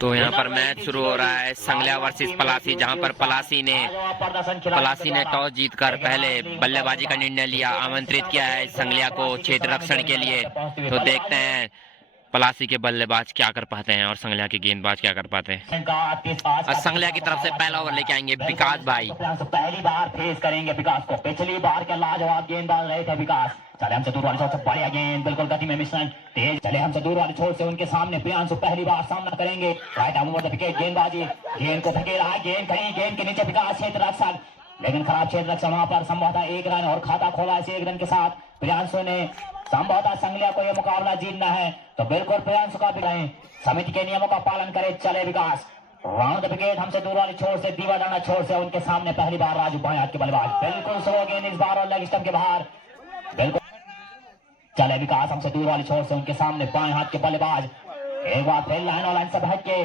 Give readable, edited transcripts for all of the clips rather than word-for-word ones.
तो यहाँ पर मैच शुरू हो रहा है संगलिया वर्सेस पलासी, जहाँ पर पलासी ने टॉस जीतकर पहले बल्लेबाजी का निर्णय लिया, आमंत्रित किया है संगलिया को क्षेत्र रक्षण के लिए। तो देखते हैं पलासी के बल्लेबाज क्या कर पाते हैं और संगलिया के गेंदबाज क्या कर पाते हैं। और संगलिया की तरफ से पहला ओवर लेके आएंगे विकास भाई। पहली बार फेस करेंगे विकास को, पिछली बार के लाजवाब गेंदबाज रहे थे विकास। चले हमसे दूर वाले छोर से बढ़िया गेंद, बिल्कुल गति में मिश्रण तेज। चले हमसे दूर वाले छोर से उनके सामने प्रियांशु पहली बार सामना करेंगे। Right arm over the wicket गेंदबाजी, गेंद को धकेला है, गेंद कहीं गेंद के नीचे विकास क्षेत्र रक्षक, लेकिन खराब क्षेत्र रक्षक वहां पर संभवतः एक रन और खाता खोला इसे एक रन के साथ। प्रियांशु ने संभवतः संगलिया को यह मुकाबला जीतना है, तो बिल्कुल प्रियांशु का भी रहे, समिति के नियमों का पालन करे। चले विकास राउंड द विकेट हमसे दूर वाली छोर से, दीवा डाना छोर से उनके सामने पहली बार राजू बाएं हाथ के बल्लेबाज, बिल्कुल स्लो गेंद इस बार और लेग स्टंप के बाहर, बिल्कुल। चले विकास हमसे दूर वाली छोर से उनके सामने बाएं हाथ के बल्लेबाज, एक बार फिर लाइन और लाइन से हट के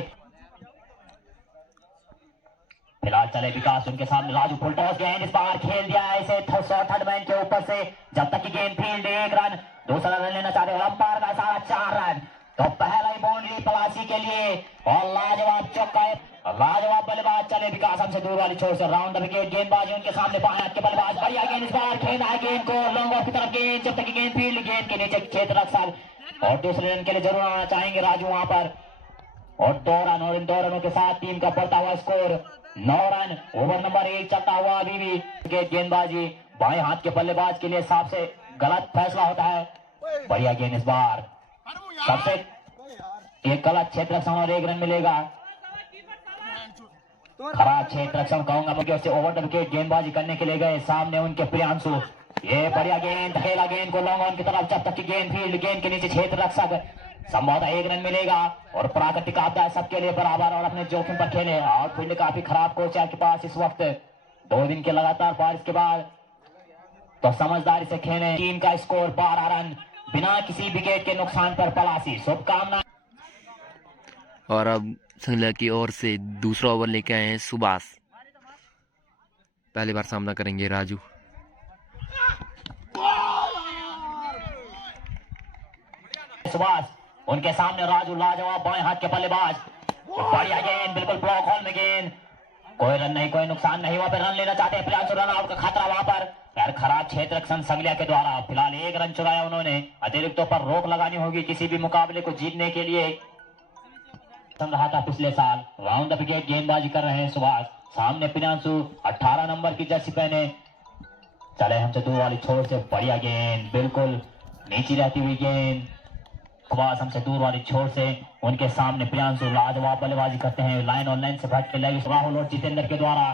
फिलहाल चले विकास उनके सामने राजू, फुल टॉस गेंद इस बार खेल दिया है इसे थर्ड मैन के ऊपर से, जब तक की गेंद फील्ड एक रन, दूसरा रन लेना चाहते हैं अंपायर का सारा 4 रन। तो पहला ही बाउंड्री पलासी के लिए और लाजवाब चौका, लाजवाब बल्लेबाज चले विकास हमसे दूर वाली छोर से, राउंड द विकेट गेंदबाजी उनके सामने बाएं हाथ के बल्लेबाज, बढ़िया गेंद इस बार खेला है गेंद को लॉन्ग ऑफ की तरफ, गेंद जब तक की गेंद फील्ड, गेंद के नीचे क्षेत्र रक्षक और दूसरे रन के लिए जरूर आना चाहेंगे राजू वहां पर, और 2 रन, और इन 2 रनों के साथ टीम का बढ़ता हुआ स्कोर 9 रन। ओवर नंबर 1 चलता हुआ अभी भी गेंदबाजी बाएं हाथ के बल्लेबाज के लिए सबसे गलत फैसला होता है। बढ़िया गेंद इस बार, सबसे एक गलत क्षेत्र रक्षण और 1 रन मिलेगा। खराब क्षेत्र रक्षण कहूंगा क्योंकि ओवर द विकेट गेंदबाजी करने के लिए गए सामने उनके प्रियांशु, ये बढ़िया गेंद खेला गेंद को लॉन्ग ऑन की तरफ, जब तक की गेंद फील्ड, गेंद के नीचे क्षेत्र रक्षक, संभवतः 1 रन मिलेगा। और प्राकृतिक आपदा सबके लिए बराबर और अपने जोखिम पर खेले। आउटफील्ड काफी खराब कोच है आपके पास इस वक्त, 2 दिन के लगातार बारिश के बाद, तो समझदारी से खेले। टीम का स्कोर 12 रन बिना किसी विकेट के नुकसान पर पलासी, शुभकामनाएं। और अब संगलिया की ओर से दूसरा ओवर लेके आए हैं सुभाष, पहली बार सामना करेंगे राजू। सुभाष उनके सामने राजू, लाजवाब बाएं हाथ के बल्लेबाज, बढ़िया गेंद, बिल्कुल ब्लॉक होल में गेंद, कोई रन नहीं, कोई नुकसान नहीं, वहां पर रन लेना चाहते हैं प्रियांशु, रन आउट का खतरा वहां पर, यार खराब क्षेत्र रक्षण संगलिया के द्वारा। फिलहाल 1 रन चुराया उन्होंने, अतिरिक्तों पर रोक लगानी होगी किसी भी मुकाबले को जीतने के लिए। रहा था पिछले साल, राउंड द विकेट गेंदबाजी कर रहे हैं सुभाष, सामने प्रियांशु 18 नंबर की जर्सी पहने। चले हमसे दूर वाली छोर से बढ़िया गेंद, बिल्कुल नीची रहती हुई गेंद, सुभाष हमसे दूर वाली छोर से उनके सामने प्रियांशु, लाजवाब बल्लेबाजी करते हैं, लाइन और लाइन से भटके लगे राहुल और जितेंद्र के द्वारा,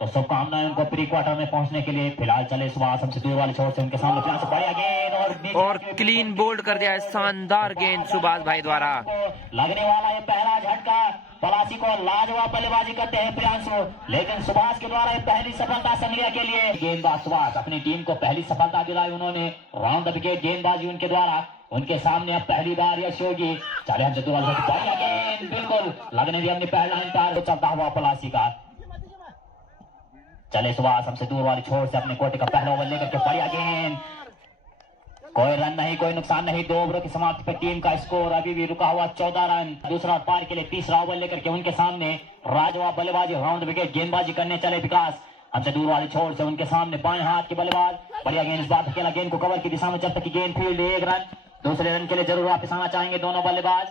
तो शुभकामनाएं उनको प्री क्वार्टर में पहुंचने के लिए। फिलहाल चले सुभाष हमसे दूर वाली छोर से उनके सामने प्रियांशु, बढ़िया गेंद और क्लीन बोल्ड कर दिया है, शानदार गेंद सुभाष भाई द्वारा। लगने वाला ये पहला झटका, पलासी को लाजवाब बल्लेबाजी करते हैं प्रियांशु, लेकिन सुभाष के द्वारा ये पहली सफलता संगलिया के लिए। गेंदबाज सुभाष अपनी टीम को पहली सफलता दिलाई उन्होंने, राउंड द विकेट गेंदबाजी उनके द्वारा, उनके सामने अब पहली बार यश होगी। चले हमसे दूर वाली बढ़िया गेंद, बिल्कुल लगने दी अपनी पहला अंतर, चलता हुआ पलासी का। चले सुभाष हमसे दूर वाली छोर से अपने कोटे का पहला ओवर लेकर के, बढ़िया गेंद, कोई रन नहीं, कोई नुकसान नहीं। 2 ओवरों की समाप्ति पर टीम का स्कोर अभी भी रुका हुआ 14 रन। दूसरा पार के लिए तीसरा ओवर लेकर के उनके सामने लाजवाब बल्लेबाजी, राउंड विकेट गेंदबाजी करने चले विकास हमसे दूर वाली छोर से उनके सामने बाएं हाथ के बल्लेबाज, बढ़िया गेंद इस बार अकेला गेंद को कवर की दिशा में, जब तक की गेंद फील्ड, 1 रन, दूसरे रन के लिए जरूर वापस आना चाहेंगे दोनों बल्लेबाज।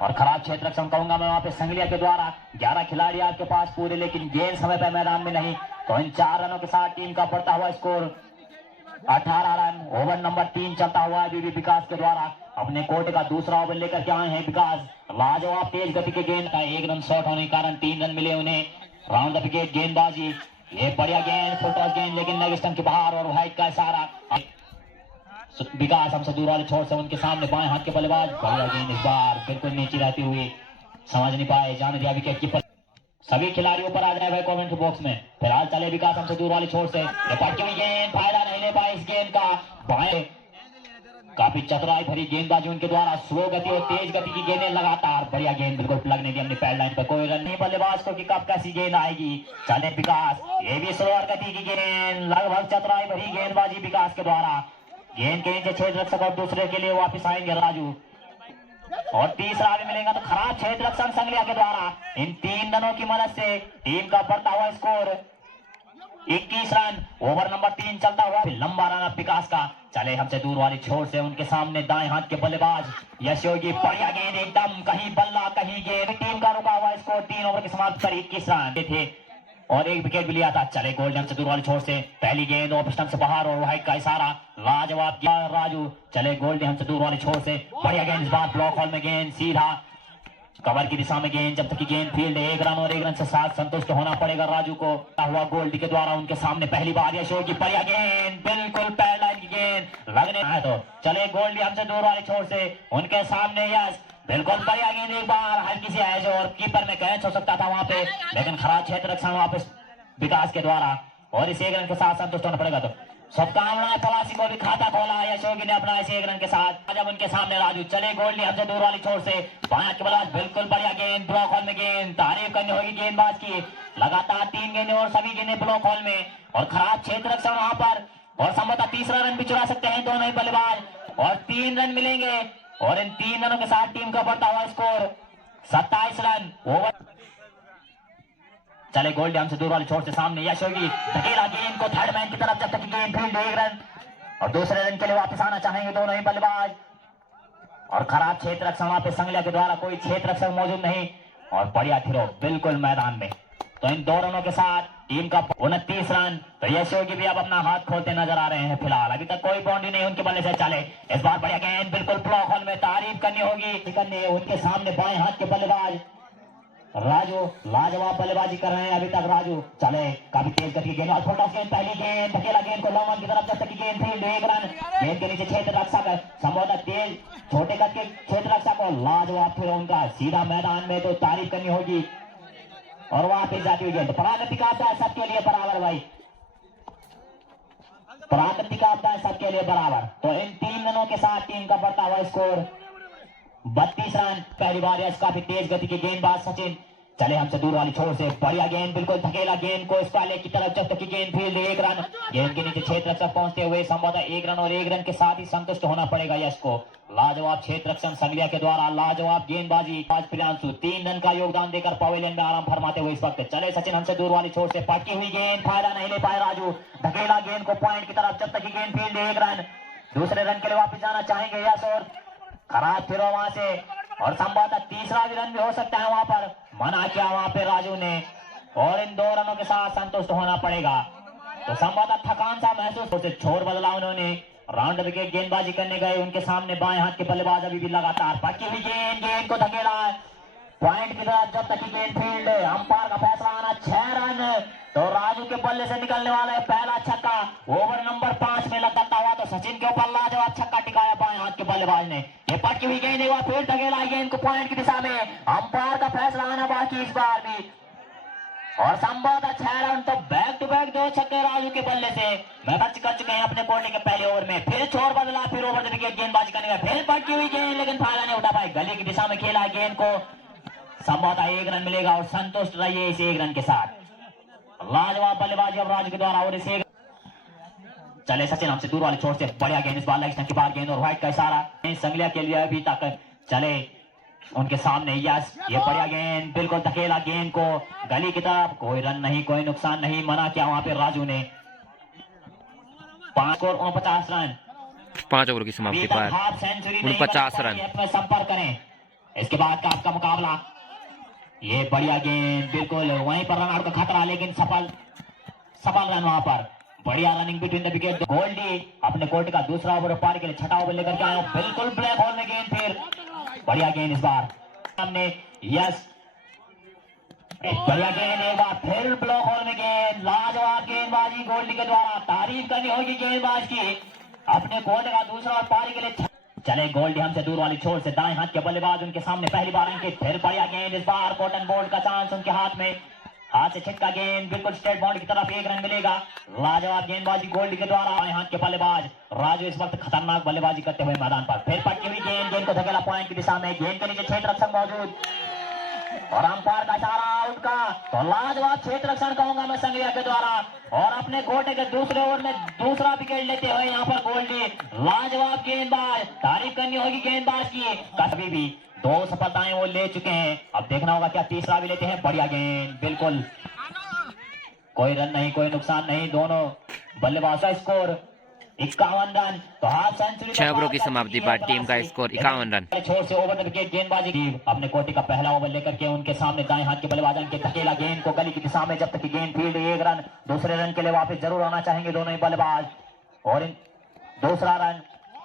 और खराब क्षेत्र रक्षण कहूंगा मैं वहां पे संगलिया के द्वारा, 11 खिलाड़ी आपके पास पूरे, लेकिन गेंद समय पर मैदान में नहीं, तो इन 4 रनों के साथ टीम का बढ़ता हुआ स्कोर 18 रन। ओवर नंबर 3 चलता हुआ अभी भी विकास के द्वारा, अपने कोर्ट का दूसरा ओवर लेकर के आए हैं विकास, लाजवाब तेज गति के गेंद का 1 रन शॉट होने के कारण 3 रन मिले उन्हें। राउंड द विकेट गेंदबाजी, ये बढ़िया गेंद, फुल टॉस गेंद, लेकिन लेग स्टंप के बाहर और वाइड का इशारा। विकास हमसे दूर वाले छोर से उनके सामने बाएं हाथ के बल्लेबाज, बढ़िया गेंद इस बार बिल्कुल नीचे रहती हुई, समझ नहीं पाए, जाने दिया विकेट कीपर। सभी खिलाड़ियों पर आ जाए भाई कमेंट बॉक्स में। फिलहाल चले विकास हमसे दूर वाली छोर से, पटकी हुई गेंद, फायदा नहीं ले पाए इस गेंद का, बाएं काफी चतुराई भरी गेंदबाजी उनके द्वारा, स्लो गति और तेज गति की गेंदें लगातार, बढ़िया गेंद, बिल्कुल लगने दी अपनी पैड लाइन पर, कोई रन नहीं बल्लेबाज को कि कब कैसी गेंद आएगी। चले विकास, ये भी स्लोअर गति की गेंद, लगभग चतुराई भरी गेंदबाजी विकास के द्वारा, गेंद के नीचे क्षेत्र रक्षक और दूसरे के लिए वापस आएंगे राजू। और तीसरा भी मिलेगा तो खराब क्षेत्र रक्षण संगलिया के द्वारा। इन 3 रनों की मदद से टीम का बढ़ता हुआ स्कोर 21 रन। ओवर नंबर 3 चलता हुआ, लंबा रन अब विकास का। चले हमसे दूर वाली छोर से उनके सामने दाएं हाथ के बल्लेबाज यश योगी, बढ़िया गेंद एकदम, कहीं बल्ला कहीं गेंद। टीम का रुका हुआ स्कोर 3 ओवर के समाप्त पर 21 रन थे और 1 विकेट भी लिया था। चले गोल्डन से दूर वाली छोर से पहली गेंद ऑफ स्टंप से बाहर और वाइड का इशारा, लाजवाब किया राजू। चले गोल्डन से दूर वाली छोर से बढ़िया गेंद, इस बार ब्लॉक हॉल में गेंद सीधा कवर की दिशा में गेंद, जब तक की गेंद फील्ड 1 रन और 1 रन से साथ संतुष्ट होना पड़ेगा राजू को। हुआ गोल्डी के द्वारा उनके सामने पहली बार यश योगी, बढ़िया गेंद, बिल्कुल पैड लाइन की गेंद लगने आए तो चले गोल्डी हमसे दूर वाली छोर से उनके सामने यश, बिल्कुल बढ़िया गेंद, एक बार हल्की सी है और कीपर में कैच हो सकता था वहां पे, लेकिन खराब क्षेत्र रक्षण वापस विकास के द्वारा और इस 1 रन के साथ संतुष्ट होना पड़ेगा। तो शुभकामनाएं, पलासी को भी खाता खोला यश योगी ने अपना इस 1 रन के साथ। जब उनके सामने राजू, चले गोल्डी हमसे दूर वाली छोर से बाएं के बल्लेबाज, बिल्कुल बढ़िया गेंद, ब्लॉक हॉल में गेंद, तारीफ करनी होगी गेंदबाज की। लगातार 3 गेंदें और सभी गेंदें ब्लॉक हॉल में और खराब क्षेत्र रक्षण वहां पर, और संभवतः तीसरा रन भी चुरा सकते हैं दोनों ही बल्लेबाज और 3 रन मिलेंगे और इन 3 रनों के साथ टीम का बढ़ता हुआ स्कोर 27 रन। ओवर चले गोल्ड हमसे दूर वाली छोर से सामने यश योगी, धकेला गेंद को थर्ड मैन की तरफ, जब तक गेंद फील्ड 1 रन और दूसरे रन के लिए वापस आना चाहेंगे दोनों ही बल्लेबाज। और खराब क्षेत्र रक्षण वहां पे संगलिया के द्वारा, कोई क्षेत्र रक्षण मौजूद नहीं और बढ़िया थ्रो बिल्कुल मैदान में। तो इन 2 रनों के साथ टीम का 29 रन। तो यश योगी भी अब अपना हाथ खोलते नजर आ रहे हैं। फिलहाल अभी तक कोई बाउंड्री नहीं उनके बल्ले से। चले इस बार बढ़िया गेंद, बिल्कुल ब्लॉक हॉल में, तारीफ करनी होगी करनी उनके सामने बाएं हाथ के बल्लेबाज राजू, लाजवाब बल्लेबाजी कर रहे हैं अभी तक राजू। चले काफी तेज गति गेंद और फोटो गेंद, पहली गेंद, धकेला गेंद को लॉन्ग की तरफ, जब तक की गेंद फील्ड 1 रन। गेंद के नीचे क्षेत्र रक्षक संभवतः तेज छोटे कद के क्षेत्र रक्षक और लाजवाब फिर उनका सीधा मैदान में, तो तारीफ करनी होगी। और वहां पे जाती हुई गेंद, प्राकृतिक आपदा है सबके लिए बराबर भाई, प्राकृतिक आपदा है सबके लिए बराबर। तो इन 3 रनों के साथ टीम का बढ़ता हुआ स्कोर 32 रन। पहली बार यश, काफी तेज गति के गेंदबाज सचिन। चले हमसे दूर वाली छोर से बढ़िया गेंद, बिल्कुल धकेला गेंद को इस पाले की तरफ, जब तक की गेंद फील्ड 1 रन। गेंद के नीचे क्षेत्र रक्षक पहुंचते हुए संभवतः 1 रन और 1 रन के साथ ही संतुष्ट होना पड़ेगा यश को। लाजवाब क्षेत्र रक्षण संगलिया के द्वारा, लाजवाब गेंदबाजी आज प्रियांशु 3 रन का योगदान देकर पवेलियन में आराम फरमाते हुए इस वक्त। चले सचिन हमसे दूर वाली छोर से पटकी हुई गेंद, फायदा नहीं ले पाए राजू, धकेला गेंद को पॉइंट की तरफ, जब तक की गेंद फील्ड 1 रन। दूसरे रन के लिए वापस जाना चाहेंगे यश और खराब फिर वहां से, और संभवतः तीसरा भी रन भी हो सकता है वहां पर, मना किया वहां पे राजू ने और इन 2 रनों के साथ संतुष्ट होना पड़ेगा। तो संभवतः थकान सा महसूस, छोर बदला उन्होंने, राउंड विकेट गेंदबाजी करने गए उनके सामने बाएं हाथ के बल्लेबाज अभी भी लगातार पटकी हुई गेंद, गेंद को धकेला पॉइंट की तरफ, जब तक की गेंद फील्ड। अंपायर का फैसला आना 6 रन। तो राजू के बल्ले से निकलने वाला है पहला छक्का ओवर नंबर 5 में लगता हुआ, तो सचिन के ऊपर लाजवाब छक्का टिकाया बाएं हाथ के बल्लेबाज ने। ये पटकी हुई गेंद एक बार फिर धकेला गेंद को पॉइंट की दिशा में, अंपायर का फैसला आना बाकी इस बार भी और संभवतः 6 रन। तो बैक टू बैक 2 छक्के राजू के बल्ले से मैच कर चुके हैं अपने कोर्ट के पहले ओवर में। फिर छोर बदला, फिर ओवर द विकेट गेंदबाजी करने का, फिर पटकी हुई गेंद, लेकिन फायदा नहीं उठा पाए, गली की दिशा में खेला गेंद को, संभवतः 1 रन मिलेगा और संतुष्ट रहिए इस 1 रन के साथ। लाजवाब बल्लेबाजी अब राजू के द्वारा और इसे। चले सचिन हमसे दूर वाले छोर से बढ़िया गेंद, इस बार लेग स्टंप की बार गेंद और व्हाइट का इशारा संगलिया के लिए अभी तक। चले उनके सामने यस, ये बढ़िया गेंद, बिल्कुल धकेला गेंद को गली की तरफ, कोई रन नहीं, कोई नुकसान नहीं, मना किया वहां पे राजू ने। 5 और 49 रन, 5 ओवर की समाप्ति पर हाफ सेंचुरी 49 रन। संपर्क करें इसके बाद का आपका मुकाबला। ये बढ़िया गेंद, बिल्कुल वहीं पर रन आउट का खतरा, लेकिन सफल रन वहां पर, बढ़िया running between the wicket. Goldy अपने कोर्ट का दूसरा ओवर पार के लिए 6ठा ओवर लेकर के आए, बिल्कुल ब्लैक होल में गेंद, फिर बढ़िया गेंद इस बार सामने यस, बढ़िया गेंद एक बार फिर ब्लॉक होल में गेंद, लाजवाब गेंदबाजी गोल्डी के द्वारा, तारीफ करनी होगी गेंदबाज की, अपने कोर्ट का दूसरा ओवर पारी के लिए। चले गोल्डी हमसे दूर वाली छोर से दाएं हाथ के बल्लेबाज उनके सामने पहली बार अंकित, फिर बढ़िया गेंद, इस बार कॉटन बोल्ट का चांस उनके हाथ में, हाथ से छिटका गेंद, बिल्कुल स्ट्रेट बाउंड्री की तरफ, 1 रन मिलेगा। लाजवाब गेंदबाजी गोल्डी के द्वारा, बाएं हाथ के बल्लेबाज राजू इस वक्त खतरनाक बल्लेबाजी करते हुए मैदान पर, फिर पटकी हुई गेंद, गेंद को धकेला पॉइंट की दिशा में, गेंद के नीचे क्षेत्र रक्षक मौजूद, और अंपायर का इशारा आउट का। तो लाजवाब क्षेत्र रक्षण कहूंगा मैं संघिया के द्वारा। और अपने कोटे के दूसरे ओवर में दूसरा विकेट लेते हुए यहाँ पर गोल्डी लाजवाब गेंदबाज, तारीफ करनी होगी गेंदबाज की। कभी भी 2 सफलताएं वो ले चुके हैं, अब देखना होगा क्या तीसरा भी लेते हैं। बढ़िया गेंद, बिल्कुल कोई रन नहीं, कोई नुकसान नहीं, दोनों बल्लेबाज का स्कोर 51 रन। तो हाफ सेंचुरी 6 ओवरों की समाप्ति पर टीम का स्कोर 51 रन। छोर से ओवर द विकेट गेंदबाजी अपने कोटे का पहला ओवर लेकर के उनके सामने दाएं हाथ के बल्लेबाज अंकित धकेला गेंद को गली की दिशा में, जब तक कि गेंद फील्ड 1 रन। दूसरे रन के लिए वापस जरूर आना चाहेंगे दोनों ही बल्लेबाज। और दूसरा रन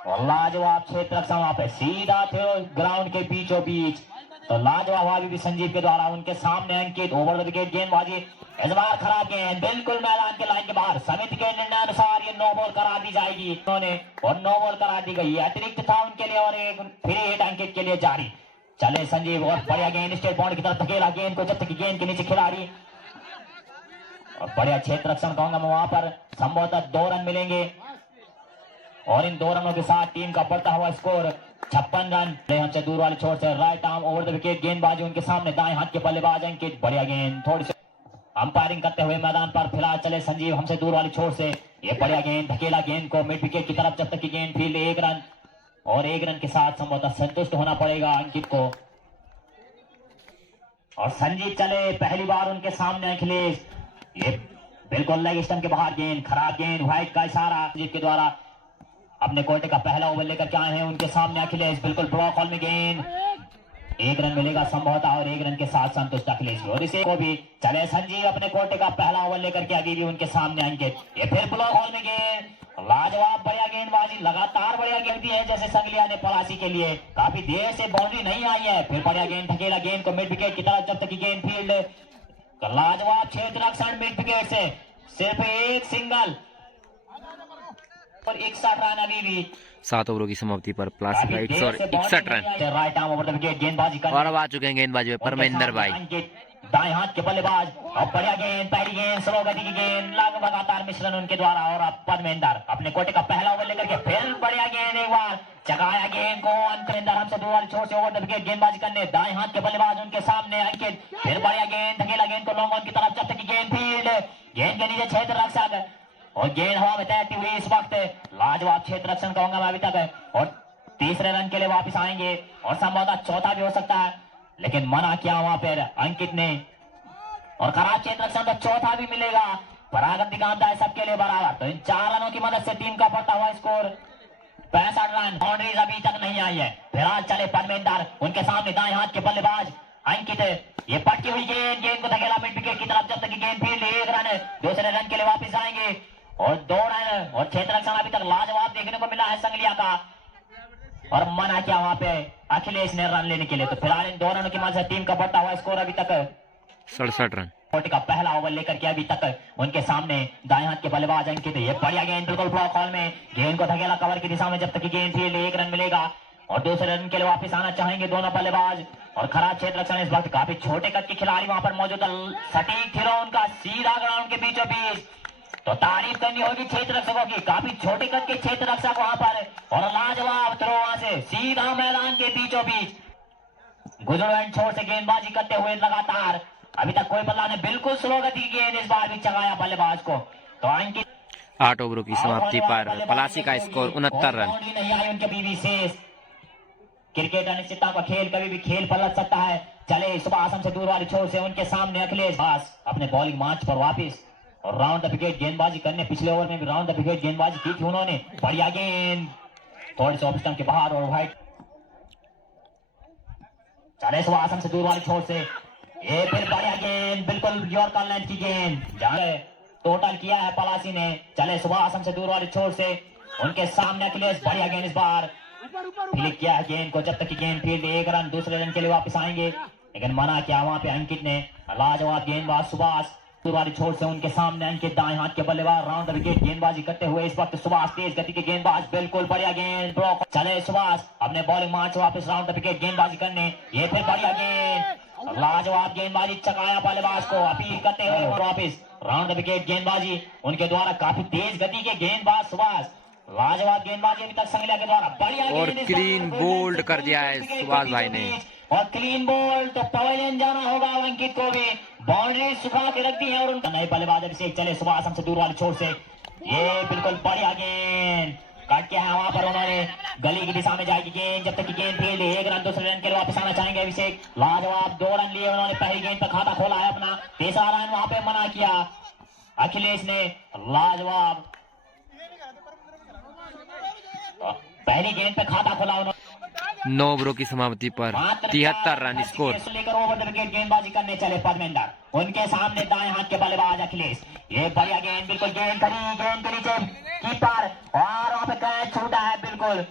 और लाजवाब क्षेत्र रक्षण वहां पे सीधा थे ग्राउंड के बीचों बीच। तो लाजवाब अभी भी संजीव के द्वारा उनके सामने अंकित ओवर द विकेट गेंदबाजी। इस बार खराब गेंद बिल्कुल मैदान के लाइन के बाहर। समिति के निर्णय अनुसार ये नो बॉल करार दी जाएगी उन्होंने, और नो बॉल करार दी गई। अतिरिक्त था उनके लिए और एक फ्री हिट अंकित के लिए जारी। चले संजीव और बढ़िया गेंद स्टेट बाउंड की तरफ धकेला गेंद को, जब तक गेंद के नीचे खिलाड़ी। और बढ़िया क्षेत्र रक्षण कहूंगा मैं वहां पर। संभवतः 2 रन मिलेंगे और इन 2 रनों के साथ टीम का बढ़ता हुआ स्कोर 56 रन। हमसे दूर वाले छोर से right arm over the wicket गेंदबाजी उनके सामने दाएं हाथ के बल्लेबाज अंकित। बढ़िया गेंद, थोड़ी सी अंपायरिंग करते हुए मैदान पर फिलहाल चले संजीव हमसे दूर वाली छोर से। ये बढ़िया गेंद, धकेला गेंद को मिड विकेट की तरफ, जब तक की गेंद फील्ड 1 रन। और 1 रन के साथ संभवतः संतुष्ट होना पड़ेगा अंकित को। और संजीव चले पहली बार उनके सामने अखिलेश। ये बिल्कुल लेग स्टंप के बाहर गेंद, खराब गेंद, व्हाइट का इशारा संजीव के द्वारा। अपने कोटे का पहला ओवर लेकर के आए हैं उनके सामने अखिलेश। बिल्कुल ब्लॉक हॉल में गेंद, 1 रन मिलेगा संभवतः और 1 रन के साथ संतुष्ट अखिलेश भी। और इसे को भी चले संजीव अपने कोटे का पहला ओवर लेकर के अभी भी उनके सामने अंकित। ये फिर ब्लॉक हॉल में गेंद, लाजवाब बढ़िया गेंदबाजी, लगातार बढ़िया गेंद दी है जैसे संगलिया ने पलासी के लिए। काफी देर से बाउंड्री नहीं आई है। फिर बढ़िया गेंद, धकेला गेंद को मिड विकेट की तरफ, जब तक की गेंद फील्ड। लाजवाब क्षेत्र रक्षण मिड विकेट से, सिर्फ एक सिंगल और 61 रन अभी भी। 7 ओवरों की समाप्ति पर प्लासी का 161 run. Right arm over the wicket गेंदबाजी कर, और अब आ चुके हैं गेंदबाजी में परमेंद्र भाई। दाएं हाथ के बल्लेबाज और बढ़िया गेंद, पहली गेंद स्लो गति की गेंद, लगातार मिश्रण उनके द्वारा। और अब परमेंद्र अपने कोटे का पहला ओवर लेकर के फिर बढ़िया गेंद, एक बार चगाया गेंद को अंकित हमसे दूर वाली छोर से ओवर द विकेट गेंदबाजी करने। दाएं हाथ के बल्लेबाज उनके सामने अंकित। फिर बढ़िया गेंद, धकेला गेंद को लॉन्ग ऑन की तरफ, जब तक की गेंद फील्ड। गेंद के नीचे क्षेत्र रक्षक और गेंद हवा में तैरती हुई इस वक्त। लाजवाब क्षेत्र रक्षण कहूंगा मैं अभी तक। और तीसरे रन के लिए वापस आएंगे और संभवतः चौथा भी हो सकता है, लेकिन मना किया वहां पर अंकित ने। और खराब क्षेत्र रक्षण तो चौथा भी मिलेगा। परागत दिखाता है सबके लिए बराबर। तो इन 4 रनों की मदद से टीम का बढ़ता हुआ स्कोर 65 रन। बाउंड्रीज अभी तक नहीं आई है। फिलहाल चले परमेंद्र उनके सामने दाएं हाथ के बल्लेबाज अंकित। ये पटकी हुई गेंद, गेंद को धकेला मिड विकेट की तरफ, जब तक की गेंद फील्ड 1 रन। दूसरे रन के लिए वापस आएंगे और 2 रन। और क्षेत्र रक्षण अभी तक लाजवाब देखने को मिला है संगलिया का। और मना किया वहां पे अखिलेश ने रन लेने के लिए। तो फिलहाल इन 2 रनों की मदद से टीम का बढ़ता हुआ स्कोर अभी तक 67 रन। कोटे का पहला ओवर लेकर के अभी तक उनके सामने दाएं हाथ के बल्लेबाज अंकित। ये बढ़िया गेंद, बिल्कुल ब्लॉक हॉल में गेंद को धकेला कवर की दिशा में, जब तक की गेंद फील्ड 1 रन मिलेगा। और दूसरे रन के लिए वापस आना चाहेंगे दोनों बल्लेबाज। और खराब क्षेत्र रक्षण इस वक्त, काफी छोटे कद के खिलाड़ी वहां पर मौजूद है। सटीक थ्रो उनका सीधा ग्राउंड के बीचों बीच। तो तारीफ करनी होगी क्षेत्र रक्षकों की, काफी छोटे कद के क्षेत्र रक्षक वहां पर। और लाजवाब थ्रो वहां से सीधा मैदान के बीचों बीच गुजर छोर से गेंदबाजी करते हुए लगातार। अभी तक कोई बदलाव नहीं, बिल्कुल स्लो गति की गेंद, इस बार भी चगाया बल्लेबाज को। तो अंकित 8 ओवरों की समाप्ति पर पलासी का स्कोर 69 रन। नहीं आई उनके बीवी शेष। क्रिकेट अनिश्चितता का खेल, कभी भी खेल पलट सकता है। चले सुबह आसम से दूर वाली छोर से उनके सामने अखिलेश दास अपने बॉलिंग मार्च पर वापस। और राउंड द विकेट गेंदबाजी करने, पिछले ओवर में भी राउंड द विकेट गेंदबाजी की थी उन्होंने। बढ़िया गेंद, थोड़ी सी ऑफ स्टंप के बाहर और व्हाइट। चले सुबह आसम से दूर वाली छोर से, ये फिर बढ़िया गेंद, बिल्कुल यॉर्कर लेंथ की गेंद, जहां टोटल किया है पलासी ने। चले सुबह आसम से दूर वाली छोर से उनके सामने अखिलेश। बढ़िया गेंद, इस बार फ्लिक किया है गेंद को, जब तक की गेंद फील्ड 1 रन। दूसरे रन के लिए वापस आएंगे, लेकिन मना किया वहां पे अंकित ने। लाजवाब गेंदबाज सुभाष वाली छोर से उनके सामने अंकित, दाएं हाथ के बल्लेबाज राउंड द विकेट गेंदबाजी करते हुए इस वक्त सुभाष। तेज गति के गेंदबाज, बिल्कुल बढ़िया गेंद, ब्लॉक। चले सुभाष अपने बॉलिंग मार्च वापस राउंड द विकेट गेंदबाजी करने। ये फिर बढ़िया गेंद, लाजवाब गेंदबाजी, चकाया बल्लेबाज को अपील करते हुए वापस राउंड द विकेट गेंदबाजी उनके द्वारा। काफी तेज गति के गेंदबाज सुभाष, लाजवाब गेंदबाजी अभी तक संगलिया के द्वारा। बढ़िया और क्लीन बोल्ड कर दिया है सुभाष भाई ने। और क्लीन बॉल, तो पवेलियन जाना होगा अंकित को भी। बाउंड्री सुखा के रख दी है और उनका नए बल्लेबाज अभिषेक चले सुभाष हमसे दूर वाली छोर से, ये बिल्कुल बढ़िया गेंद काट के है वहां पर, उन्होंने गली की दिशा में जाएगी गेंद, जब तक कि गेंद फील्ड, 1 रन दूसरे रन के लिए वापस आना चाहेंगे अभिषेक। लाजवाब 2 रन लिए उन्होंने, पहली गेंद पर खाता खोला है अपना, तीसरा रन वहां पे मना किया अखिलेश ने। लाजवाब पहली गेंद पे खाता खोला उन्होंने। 9 ओवरों की समाप्ति पर 73 रन स्कोर। लेकर ओवर द विकेट गेंदबाजी करने चले पद्मेंद्र, उनके सामने दाएं हाथ के बल्लेबाज अखिलेश, ये बढ़िया गेंद, बिल्कुल गेंद के नीचे कीपर, और वहां पे कैच छूटा है बिल्कुल।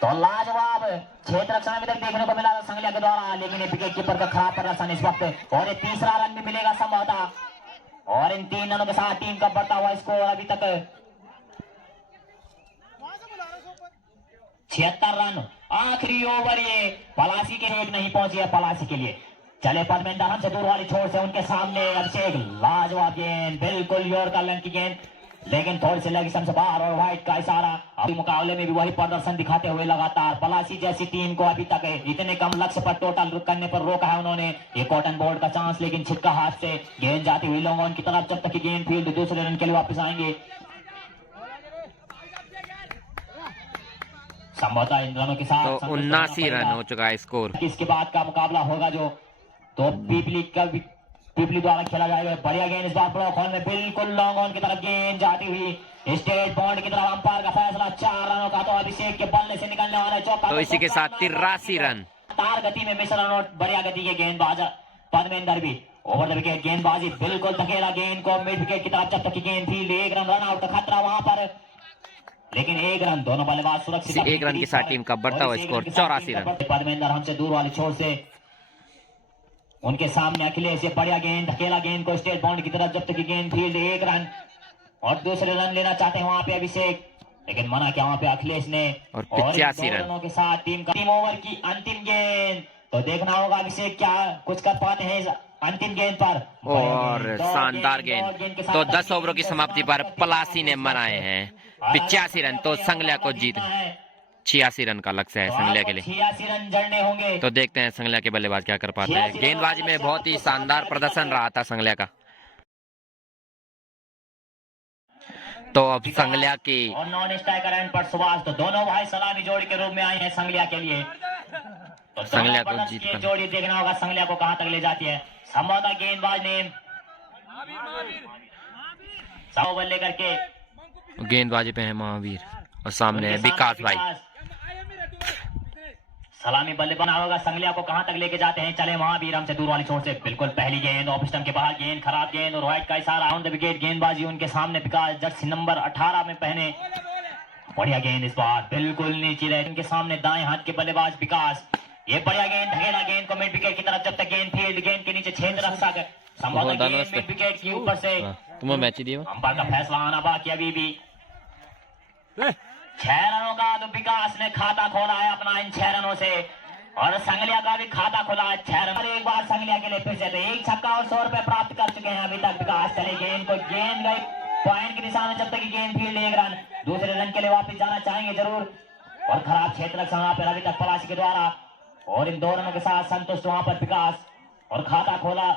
तो लाजवाब क्षेत्र रक्षण अभी तक देखने को मिला था संगलिया के द्वारा, लेकिन विकेट कीपर का खराब प्रदर्शन इस वक्त, और ये तीसरा रन भी मिलेगा संभवतः, और इन 3 रनों के साथ टीम का बढ़ता हुआ स्कोर अभी तक 76 रन। आखिरी ओवर ये पलासी के एक नहीं पहुंची है पलासी के लिए। चले पद्मेंद्र हमसे दूर वाली छोर से, उनके सामने अभिषेक, लाजवाब गेंद, बिल्कुल यॉर्कर लाइन की गेंद, लेकिन थोड़ी सी लेग से बाहर, और व्हाइट का इशारा। अभी मुकाबले में भी वही प्रदर्शन दिखाते हुए लगातार पलासी जैसी टीम को अभी तक इतने कम लक्ष्य पर टोटल करने पर रोका है उन्होंने। ये कॉटन बोर्ड का चांस, लेकिन छिटका हाथ से गेंद जाती हुई लॉन्ग ऑन की तरफ, जब तक कि गेंद फील्ड दूसरे रन के लिए वापस आएंगे। संभवतः इन रनों के साथ तो 79 रन हो चुका है स्कोर। इसके बाद का मुकाबला होगा जो तो पीपली द्वारा खेला जाएगा। बढ़िया गेंद इस बार ब्लॉक हॉल में, बिल्कुल लॉन्ग ऑन की तरफ गेंद जाती हुई स्टेट पॉइंट की तरफ, अंपायर का फैसला 4 रनों का, तो अभिषेक के बल्ले से निकलने वाला है चौका। तो इसी के साथ 83 रन। तार गति में मिश्र रन, बढ़िया गति के गेंदबाज पद्मेंद्र भी ओवर द विकेट गेंदबाजी, बिल्कुल धकेला गेंद को मिड विकेट की तरफ, जब तक की गेंद फील्ड, 1 रन रन आउट का खतरा वहां पर, लेकिन 1 रन, दोनों बल्लेबाज सुरक्षित। 1 रन के साथ टीम का बढ़ता हुआ स्कोर 84 रन। पद्मेंद्र हमसे दूर वाली छोर से, उनके सामने अखिलेश, ये बढ़िया गेंद, धकेला गेंद को स्टेट बाउंड की तरफ, जब तक की गेंद फील्ड, 1 रन, और दूसरे रन लेना चाहते हैं वहां पे अभिषेक, लेकिन मना किया वहां पे अखिलेश ने। और 85 रनों के साथ टीम ओवर की अंतिम गेंद, तो देखना होगा अभिषेक क्या कुछ कर पाते हैं इस अंतिम गेंद पर, और शानदार गेंद। तो 10 ओवरों की समाप्ति पर पलासी ने बनाए हैं 85 रन, तो संगलिया को जीत 86 रन का लक्ष्य है संगलिया के लिए। 86 रन जड़ने होंगे। तो देखते हैं संगलिया के बल्लेबाज क्या कर पाते हैं। गेंदबाजी में बहुत ही शानदार प्रदर्शन रहा था संगलिया का। तो अब संगलिया की और नॉन स्ट्राइकर एंड पर सुभाष, तो दोनों भाई सलामी जोड़ी के रूप में आए हैं संगलिया के लिए। तो संगलिया को जीत कर जोड़ी देखना होगा संगलिया को कहां तक ले जाती है। संभवतः गेंदबाज ने बल्ले करके गेंदबाजी पे है महावीर, और सामने है विकास भाई। सलामी बल्ले बना होगा संगलिया को कहां तक लेके जाते हैं। चले महावीर हमसे दूर वाली छोर से, बिल्कुल पहली गेंद ऑफ स्टंप के बाहर, गेंद खराब गेंद, और व्हाइट का इशारा ऑन द विकेट गेंदबाजी, उनके सामने विकास जर्सी नंबर 18 में पहने, बढ़िया गेंद इस बार बिल्कुल नीचे रहे, उनके सामने दाएं हाथ के बल्लेबाज विकास, ये बढ़िया गेंद, धकेला गेंद को मिड विकेट की तरफ, जब तक गेंद फील्ड, गेंद के नीचे छेद रखा कर, संभवतः गेंद मिड विकेट के ऊपर से। तुम्हें मैच ही दिया, अंपायर का फैसला आना बाकी अभी भी। 6 रनों का तो विकास ने खाता खोला है अपना इन 6 रनों से, और संगलिया का भी खाता खोला है 6 रन। एक बार संगलिया के लिए फिर से, तो 1 छक्का और 100 रुपए प्राप्त कर चुके हैं अभी तक विकास। चले गेंद गई पॉइंट की दिशा में, जब तक गेंद फील्ड, 1 रन, दूसरे रन के लिए वापस जाना चाहेंगे जरूर, और खराब क्षेत्र रक्षण वहां पर अभी तक पलासी के द्वारा, और इन 2 रनों के साथ संतुष्ट वहां पर विकास, और खाता खोला।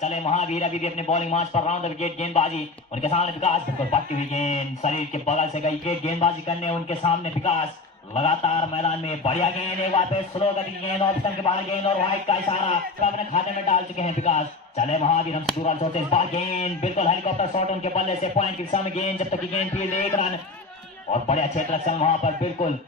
चले महावीर अभी भी अपने बॉलिंग मार्च पर, राउंड द विकेट गेंदबाजी, उनके सामने विकास, बिल्कुल पकड़ी हुई गेंद शरीर के बगल से गई, गेंदबाजी करने उनके सामने विकास, लगातार मैदान में बढ़िया गेंद, एक बार फिर स्लो गति की गेंद, ऑफ स्टंप के बाहर गेंद, और व्हाइट का इशारा अपने खाते में डाल चुके हैं विकास। चले महावीर हमसे दूर वाले छोटे, इस बार गेंद बिल्कुल हेलीकॉप्टर शॉट उनके बल्ले से, पॉइंट की दिशा में गेंद, जब तक की गेंद फील्ड, 1 रन, और बढ़िया क्षेत्र रक्षण वहां पर, बिल्कुल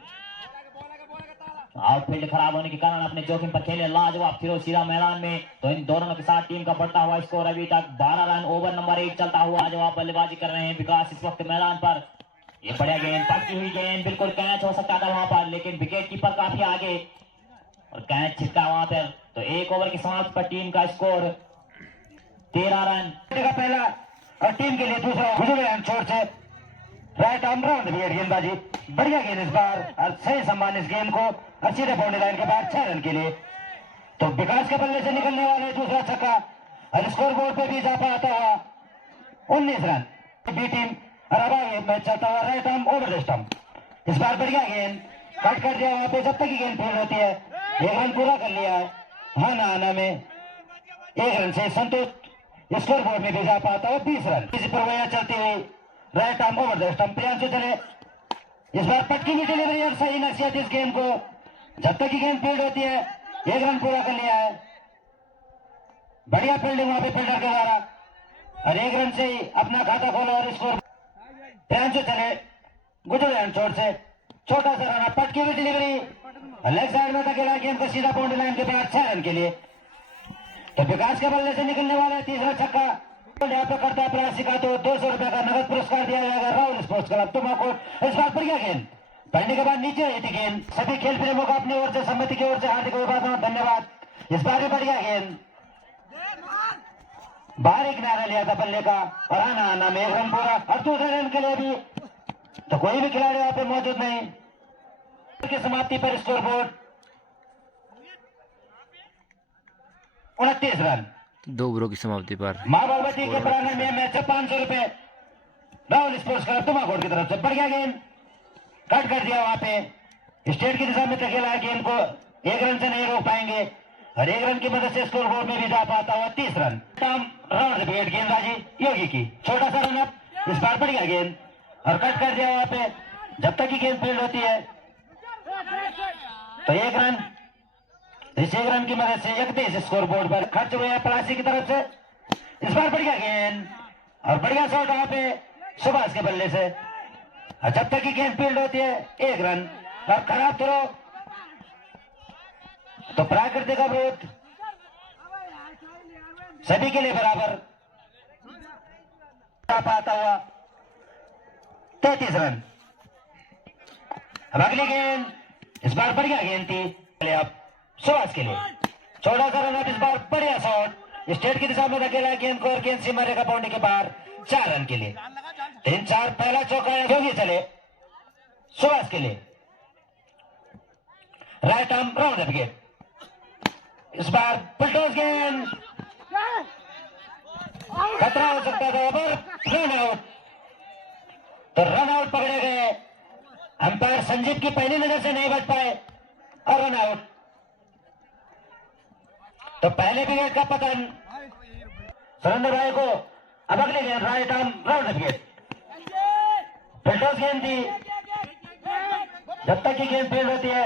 आउटफील्ड खराब होने के कारण अपने जोखिम पर खेले लाजवाब फिरोज सीधा मैदान में। तो इन 2 रनों के साथ टीम का बढ़ता हुआ स्कोर अभी तक 12 रन। ओवर नंबर 1 चलता हुआ लाजवाब बल्लेबाजी कर रहे हैं विकास इस वक्त मैदान पर। ये बढ़िया गेंद, पकड़ी हुई गेंद, बिल्कुल कैच हो सकता था वहां पर, लेकिन विकेट कीपर काफी आगे, और कैच छिटका वहां पर। तो 1 ओवर की समाप्ति पर टीम का स्कोर 13 रन। पहला और टीम के लिए दूसरा गुजरात छोर से राइट आर्म राउंड विकेट गेंदबाजी, बढ़िया गेंद इस बार, और सही सम्मान इस गेंद को, और सीधे बाउंड्री लाइन के बाद 6 रन के लिए। तो विकास के बल्ले से निकलने वाले दूसरा छक्का, और स्कोर बोर्ड पे भी इजाफा आता है 19 रन। बी टीम और अब आगे मैच चलता हुआ right arm over the stump, इस बार बढ़िया गेंद कट कर दिया वहां पे, जब तक की गेंद फील्ड होती है एक रन पूरा कर लिया है। हाँ ना आना में एक रन से संतुष्ट स्कोर बोर्ड में भेजा पाता है 20 रन। इसी पर वह चलती हुई right arm over the stump Priyanshu चले। इस बार पटकी की डिलीवरी और सही नसीहत इस गेंद को, जब तक की गेंद फील्ड होती है। एक रन पूरा कर लिया है। बढ़िया फील्डिंग वहां पे फील्डर के द्वारा और एक रन से ही अपना खाता खोला और स्कोर। प्रियांशु चले गुजरे छोर से छोटा सा रन, पटकी हुई डिलीवरी लेग साइड में धकेला गेंद को सीधा बाउंड्री लाइन के बाद 6 रन के लिए। तो विकास के बल्ले से निकलने वाला है तीसरा छक्का। यहाँ पे करता है प्रयासी का तो 200 रुपए का नगद पुरस्कार दिया जाएगा राहुल स्पोर्ट्स क्लब तुमाकोट। इस बार बढ़िया गेंद पढ़ने के बाद नीचे रही थी गेंद। सभी खेल प्रेमियों को अपनी ओर से समिति की ओर से हार्दिक अभिवादन और धन्यवाद। इस बार भी बढ़िया गेंद बाहर एक किनारा लिया था बल्ले का और आना आना में एक रन पूरा और दूसरे रन के लिए भी तो कोई भी खिलाड़ी वहां पे मौजूद नहीं। की समाप्ति पर स्कोर बोर्ड 29 रन। 2 ओवरों की समाप्ति पर मां भगवती के प्रांगण में मैच 500 रुपए राहुल स्पोर्ट्स क्लब तुमाकोट की तरफ से। बढ़िया गेंद कट कर दिया वहां पे स्टेट की दिशा में धकेला गेंद को, एक रन से नहीं रोक पाएंगे और एक रन की मदद से स्कोर बोर्ड में भी जा पाता हुआ 30 रन। राउंड विकेट गेंदबाजी योगी की छोटा सा रन अप। इस बार बढ़िया गेंद और कट कर दिया वहां पे, जब तक की गेंद फील्ड होती है तो एक रन। इस एक रन की मदद से 31 स्कोर बोर्ड पर खर्च हुए हैं पलासी की तरफ से। इस बार बढ़िया गेंद और बढ़िया शॉट वहां पे सुभाष के बल्ले से और जब तक की गेंद फील्ड होती है एक रन और खराब थ्रो तो प्राकृतिक अवरोध सभी के लिए बराबर पाता हुआ 33 रन। अब अगली गेंद इस बार बढ़िया गेंद थी अब सुभाष के लिए छोटा सा रन। इस बार बढ़िया शॉट स्टेट की दिशा में धकेला गेंद को और गेंद सीमा रेखा बाउंड्री के बाहर 4 रन के लिए। 3-4 पहला चौका योगी चले सुभाष के लिए right arm round the wicket. इस बार बुलडोज गेंद खतरा हो सकता था पर रन आउट। तो रन आउट पकड़े गए। अंपायर संजीव की पहली नजर से नहीं बच पाए और रन आउट। तो पहले विकेट का पतन सुरेंद्र भाई को। अब अगली गेंद right arm round the wicket. Bulldoze गेंद थी, जब तक की गेंद फील्ड होती है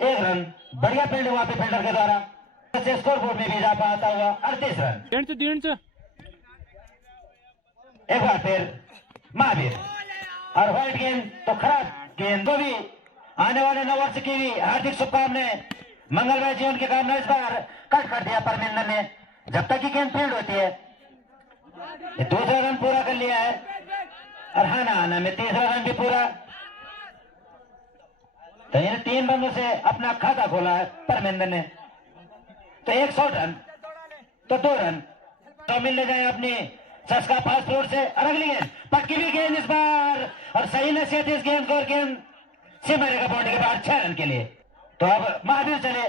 एक रन। बढ़िया फील्ड वहां पे फील्डर के द्वारा स्कोर बोर्ड में भी जा पाता हुआ 38 रन। एक बार फिर महावीर और व्हाइट गेंद तो खराब गेंद को भी आने वाले नववर्ष की भी हार्दिक शुभकामनाएं मंगलमय जीवन की कामना। इस बार कट कर दिया परमिंदर ने, जब तक की गेंद फील्ड होती है। ये दूसरा रन पूरा कर लिया है और हाना आना में तीसरा रन भी पूरा। तो इन 3 रनों से अपना खाता खोला है परमिंदर ने। तो 100 रन तो 2 रन तो मिलने जाए अपनी चस्का फास्ट फ्लोर से। और अगली गेंद पक्की भी गेंद इस बार और सही नसीहत इस गेंद को और गेंद सीमा रेखा बाउंड्री के बाद 6 रन के लिए। तो अब महावीर चले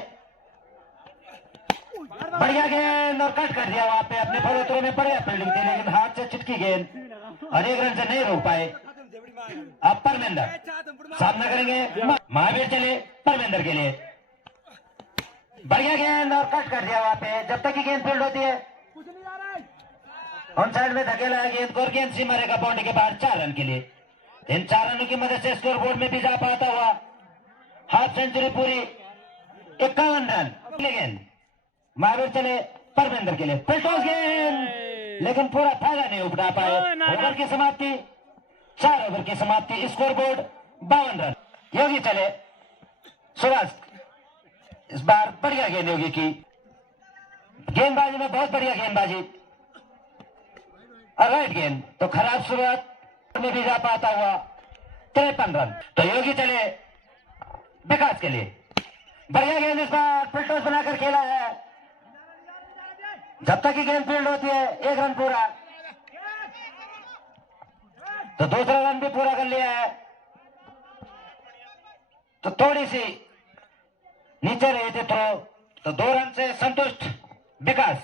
बढ़िया गेंद और कट कर दिया वहां पे अपने फलोत्रों में बढ़िया फील्डिंग थी लेकिन हाथ से चिटकी गेंद और एक रन से नहीं रोक पाए। अब परमिंदर सामना करेंगे। महावीर चले परमिंदर के लिए बढ़िया गेंद और कट कर दिया वहां पे, जब तक की गेंद फील्ड होती है ऑन साइड में धकेला है गेंद को और गेंद सीमा रेखा बाउंड्री के बाहर 4 रन के लिए। इन 4 रनों की मदद से स्कोर बोर्ड में भी जा पाता हुआ हाफ सेंचुरी पूरी 51 रन। गेंद महावीर चले परमिंदर के लिए पिल्टोस गेंद लेकिन पूरा फायदा नहीं उठा पाए। ओवर की समाप्ति 4 ओवर की समाप्ति। Score board 52 run. योगी चले सुभाष। इस बार बढ़िया गेंद योगी की, गेंदबाजी में बहुत बढ़िया गेंदबाजी और राइट गेंद तो खराब शुरुआत में भी जा पाता हुआ 53 रन। तो योगी चले विकास के लिए बढ़िया गेंद इस बार पिल्टोस बनाकर खेला है, जब तक की गेंद फील्ड होती है 1 रन पूरा। तो दूसरा रन भी पूरा कर लिया है। तो थोड़ी सी नीचे रही थी थ्रो, तो 2 रन से संतुष्ट विकास।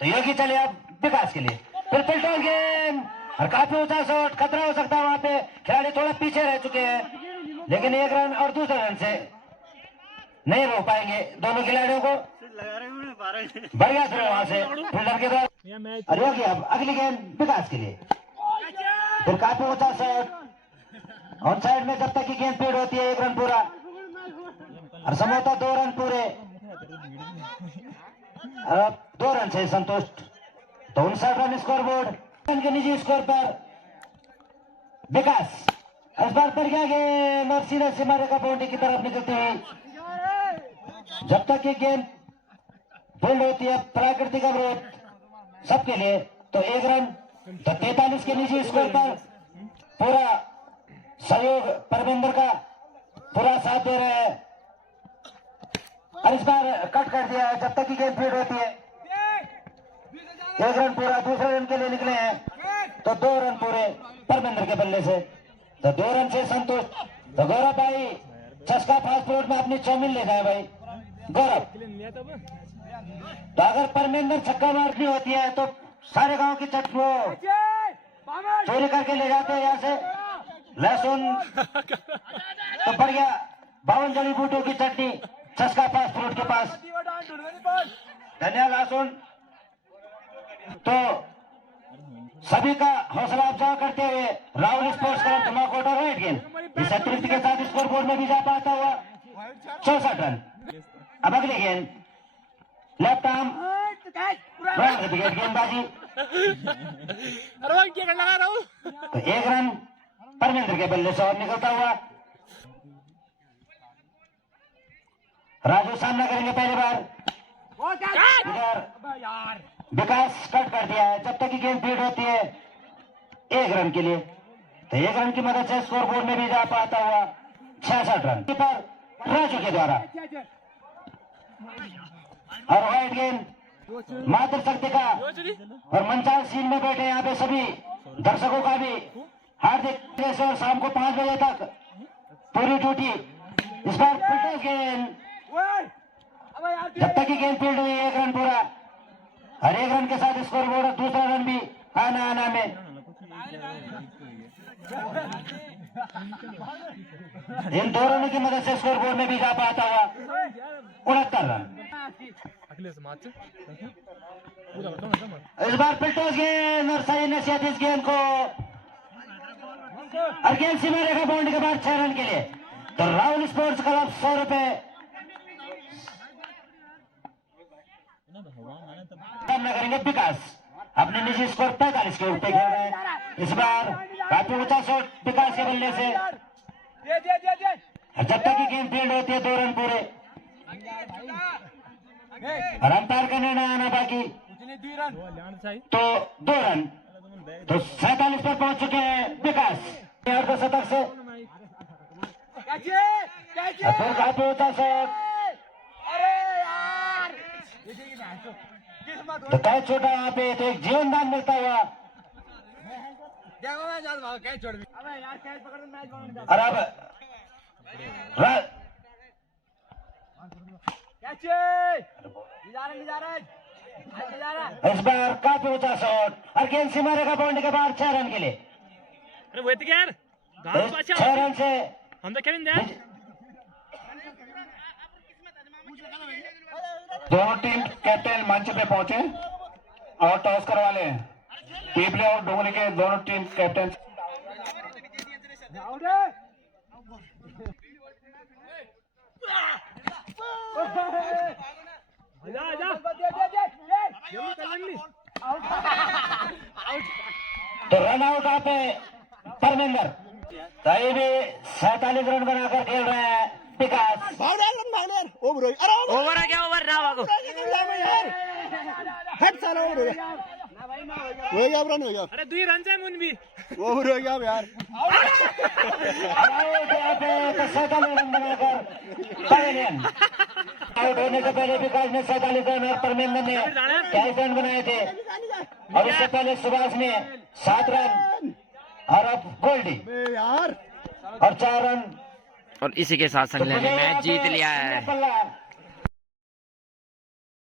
तो योगी चले अब विकास के लिए फिर पिल्टोस गेंद और काफी ऊंचा शॉट, खतरा हो सकता है वहां पे। खिलाड़ी थोड़ा पीछे रह चुके हैं लेकिन 1 रन और दूसरे रन से नहीं रोक पाएंगे दोनों खिलाड़ियों को। बढ़िया थ्रो वहां से फील्डर के द्वारा। अरे हो गया। अब अगली गेंद विकास के लिए, फिर काफी ऊंचा शॉट ऑन साइड में। जब तक की गेंद फील्ड होती है 1 रन पूरा और समझौता 2 रन पूरे। अब 2 रन से संतुष्ट, तो 59 रन स्कोर बोर्ड के निजी स्कोर पर। विकास इस बार बढ़ गया गेंद और सीधा सीमा रेखा बाउंड्री की तरफ निकलती हुई। जब तक ये गेंद फील्ड होती है प्राकृतिक अवरोध सबके लिए, तो 1 रन। तो 43 के निजी स्कोर पर पूरा सहयोग परमेंद्र का पूरा साथ दे रहे हैं। और इस बार कट कर दिया है जब तक की गेंद फील्ड होती है। 1 रन पूरा, दूसरे रन के लिए निकले हैं तो 2 रन पूरे परमेंद्र के बल्ले से, तो 2 रन से संतुष्ट। तो गौरव भाई चस्का फास्ट फूड में अपनी चौमिन ले जाए भाई गौरव। तो अगर परमेंद्र छक्का मारनी होती है तो सारे गांव की चट वो चोरी करके ले जाते हैं यहाँ से। लहसुन तो बढ़ गया 52 जड़ी बूटियों की चटनी चस्का फास्ट फूड के पास, धनिया लहसुन। तो सभी का हौसला अफजाई करते हुए राहुल स्पोर्ट्स क्लब धमाकोटा राइट गेंद इस अतिरिक्त के साथ स्कोर बोर्ड में भी जा पाता हुआ 64 रन। अब अगली गेंद लेफ्ट आर्म गेंदबाजी, तो 1 रन परमेंद्र के बल्ले से और निकलता हुआ। राजू सामना करेंगे पहली बार। इधर विकास कट कर दिया है जब तक की गेंद फील्ड होती है 1 रन के लिए, तो 1 रन की मदद से स्कोर बोर्ड में भी जा पाता हुआ 66 रन पर राजू के द्वारा। और वाइड गेंद मात्र शक्ति का और मंचाल सीन में बैठे यहाँ पे सभी दर्शकों का भी हार्दिक और शाम को 5 बजे तक पूरी ड्यूटी। इस बार फिटनेस गेंद जब तक की गेंद फील्ड हुई 1 रन पूरा और 1 रन के साथ स्कोर बोर्ड दूसरा रन भी आना में। इन 2 रनों की मदद से स्कोर बोर्ड में भी जा पाता हुआ 69 रन। इस बार फिटनेस गेंद और सही नसीहत इस गेंद को और गेंद सीमा रेखा बाउंड्री के बाद 6 रन के लिए। तो राहुल स्पोर्ट्स क्लब 100 रुपए सामना करेंगे। विकास अपने निजी स्कोर 45 के ऊपर खेल रहे हैं। इस बार काफी ऊंचा शॉट विकास के बल्ले से, जब तक की गेंद फील्ड होती है 2 रन पूरे और अंपायर का निर्णय आना बाकी, तो 2 रन। तो 47 पर पहुंच चुके हैं विकास और शतक से। फिर काफी ऊंचा शॉट, तो कैच छोटा वहां पे, तो एक जीवन दान मिलता हुआ। और अब इस बार काफी ऊंचा शॉट और गेंद सीमा रेखा बाउंड्री के बाहर 6 रन के लिए। 6 रन से दोनों टीम कैप्टन मंच पे पहुंचे और टॉस करवा लें। पीपले और डोंगरी के दोनों टीम कैप्टन। तो रन आउट आप परमेंद्र, तो ये भी 47 रन बनाकर खेल रहे हैं विकास। ओवर आ गया, ओवर ना भागो। अरे 2 रन से मुन भी ओवर हो गया यार। 47 रन बनाकर पवेलियन आउट होने से पहले विकास ने 47 रन और परमेंद्र ने 23 रन बनाए थे और इससे पहले सुभाष ने 7 रन और अब गोल्डी और 4 रन। और इसी के साथ संगले ने मैच जीत लिया है।